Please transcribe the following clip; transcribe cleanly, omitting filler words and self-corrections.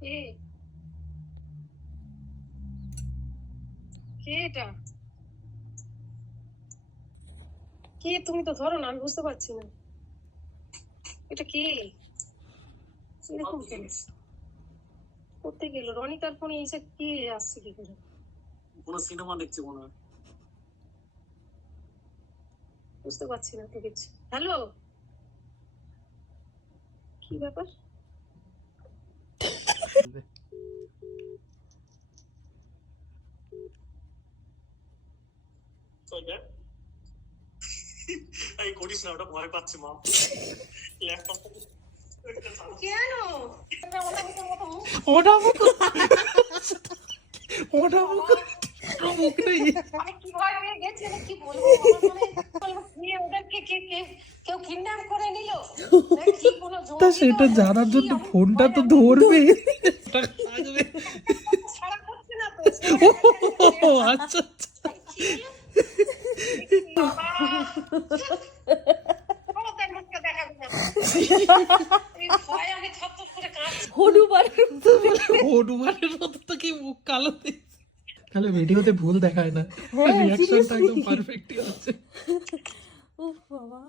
কে কে এটা? কে? তুমি তো ধরো না, আমি বুঝতে পারছি না এটা কে। এরকম কেন করতে গেল? রনিতার ফোনে এসে কে আসছে কি করে? কোনো সিনেমা দেখছে মনে হয়। বুঝতে পারছি না তো কিছু। হ্যালো, কি ব্যাপার? এই করিস না, ওটা ভয় পাচ্ছে মা। ল্যাপটপ কেন? ওটা মুখটাই আমি কি ভয় পেয়ে গেছি না কি বলবো। ওদেরকে কেউ কিডন্যাপ করে নিল, কি কোনো তা সেটা জানার জন্য ফোনটা তো ধরবে। ছাড়া করছে না তো। ও আচ্ছা আচ্ছা। আমি থরথর করে কাঁপছি। হনুমানের মতো তো কি মুখ কালো দিয়েছে। তাহলে ভিডিওতে ভুল দেখায় না, রিয়াকশনটা একদম পারফেক্টই আছে। উফ বাবা।